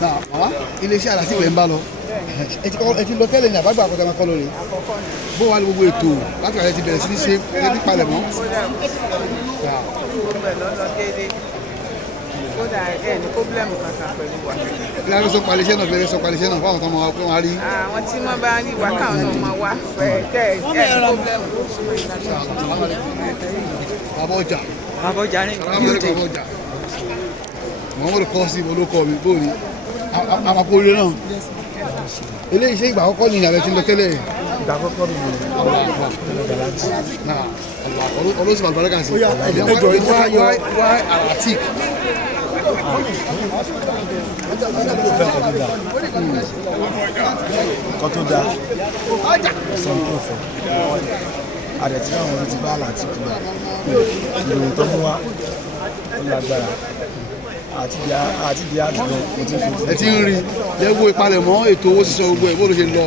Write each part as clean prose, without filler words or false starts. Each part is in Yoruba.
Náà màmá iléeṣẹ́ Alhatyq lè ń bá lọ. Ẹ ti lọ tẹ́lẹ̀ ní àbágbà àkọ́tà máa kọ́ lórí. Bó wà ní gbogbo ètò láti àlẹ́ ti bẹ̀rẹ̀ sí ní ṣe ní palẹ̀ mọ́. Kódà ẹ̀ ní pọ́blẹ́mù kankan pẹ̀lú wa. Ilé sọ palẹ̀ṣẹ́ náà bẹ̀rẹ̀ sọ palẹ̀ṣẹ́ náà fáwọn kan máa wá rí. Àwọn tí wọ́n bá rí wa káwọn náà máa wá tẹ̀ ẹ̀ ní pọ́blẹ́mù. Baba Oja. Baba Oja ní Baba Oja. Wọ́n kọ́ sí olókọ́ mi bóòní. Àpapọ̀lẹ̀ náà. Eléyìí ṣe ìgbà àkọ́kọ́ ni ìyàrá ti lọ tẹ́lẹ̀. ìgbà àkọ́kọ́ mi ni olóṣèlú àlùbáríkà sí. Why Alhatyq? Nǹkan tó dáa ẹ̀sán tó fẹ́ àdẹ̀tí àwọn ọmọ ti bá Alhatyq gbà ìròyìn tó mú wá ó lágbára àti di àdúgbò mo ti fi. Ẹ ti ń rí lẹ́wọ́ ìpalẹ̀mọ́ ètò owó sísan gbogbo ẹ̀ bó ló ṣe lọ.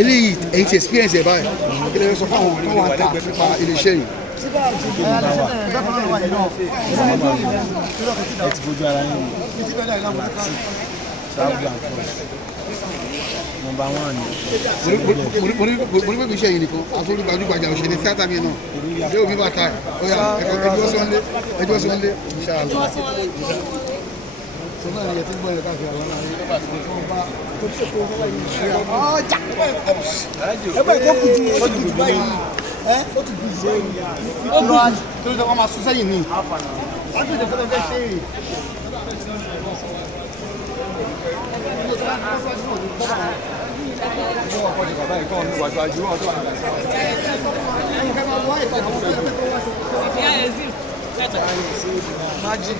Eléyìí ẹ̀yin ti experience ẹ̀ báyìí kí lè sọ fáwọn tó wà ń ta nípa iléeṣẹ́ yìí. Ẹ ti fojú ara yín Alhatyq travel and cross number 1 ni. Mo ní pẹ̀lú iṣẹ́ yìí nìkan àtúndì gbajúgbajà òṣèré tíátà mi náà yóò bí bàtà ẹ̀ ó yà ẹjọ́ sọ́nlé ṣáàlú. Sọ́nà ìyẹn tí ń gbọ́ ẹ̀ káàkiri àwọn náà ní bàbá tí wọ́n bá tó ṣètò ọ̀sán yìí ṣe ọjà ẹgbẹ́ ìkókù ju ó ti dùn báyìí ó ti dùn ṣe ó lọ tó ṣe wọ́n máa sún sẹ́yìn ní láti ìdè fẹ́lẹ́ fẹ́ ṣe é. Magic.